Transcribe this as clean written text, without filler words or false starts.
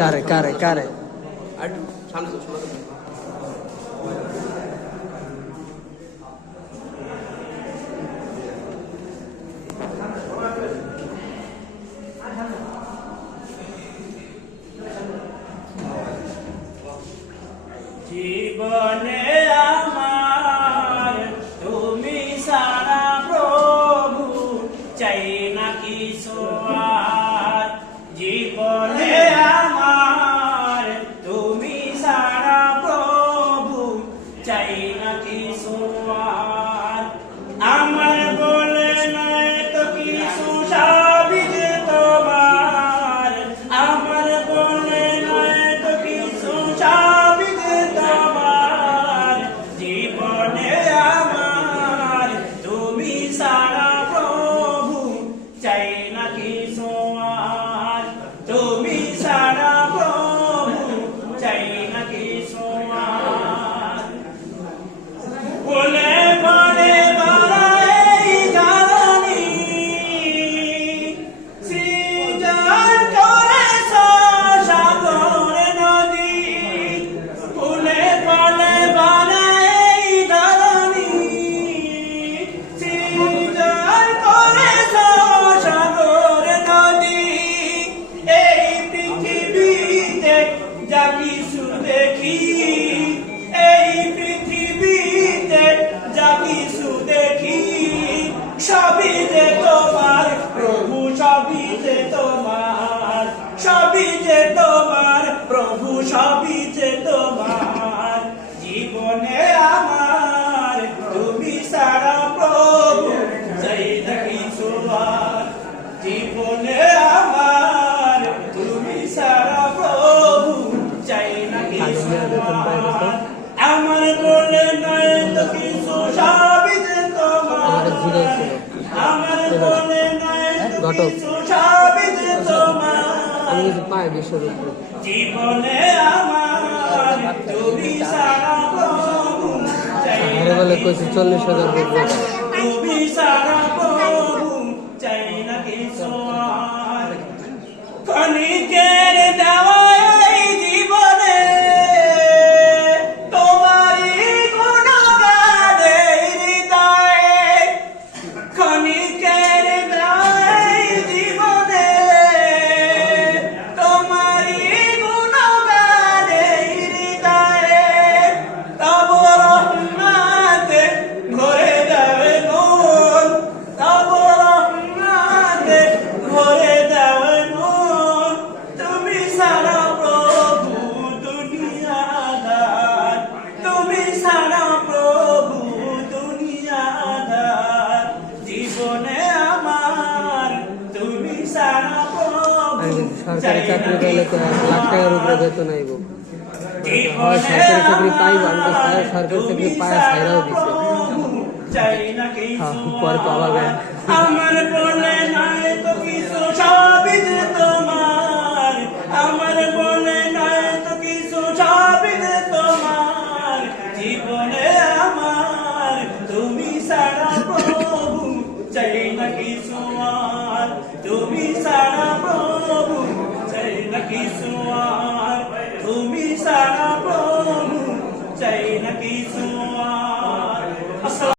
কারে কারে কারে আর সামনে তো শোনা জীবনে আমার তুমি সারা প্রভু চাই না কিছু আর জীবনে আমার তুমি সারা প্রভু চাই না কিছু আর আমার বলে নয় তো কিছু সবই যে তোমার আমার বলে নয় তো কিছু সবই যে তোমার জীবনে আমার তুমি সারা প্রভু চাই না কিছু আর তুমি সারা প্রভু চাই না কিছু আর বলে বলে বাড়াই জানি সৃজন করেছ সাগর নদী ফুলে ফলে বানাই ধরণী সৃজন করেছ সাগর নদী এই পৃথিবীতে যা কিছু দেখি এই পৃথিবীতে যা কিছু দেখি সবই যে তোমার প্রভু সবই যে তোমার সবই যে তোমার প্রভু সবই যে তোমার জীবনে আমার তুমি সারা প্রভু চাই না কিছু আর জীবনে আমার তুমি সারা প্রভু চাই না কিছু আর আমার বলে নয় তো কিছু সবই যে তোমার আমার বলে নয় তো কিছু সবই যে তোমার পায় বিশ্বর জীবনে আমার তুমি সারা প্রভু চাই না বলে কইছে 40,000 তুমি সারা প্রভু চাই না কিছু আর ক্ষণিকের দেওয়া এই জীবনে তোমারই গুণগানে হৃদয়ে ক্ষণিকের দেওয়া এই জীবনে তোমারই গুণগানে হৃদয়ে তব রহমতে ভরে দেবে মন তব রহমতে ভরে দেবে মন তুমি সারা প্রভু দুনিয়াদার তুমি সারা প্রভু দুনিয়াদার জীবনে আমার তুমি সারা প্রভু সরকারি চাকরি পেলে তো 1 লাখ টাকার উপরে বেতন আইব জীবনে সরকারি চাকরি পাইব আমি সরকারি চাকরি পায় ছাইরাও দিছে চাই না কিছু পরে পাওয়া যায় আমার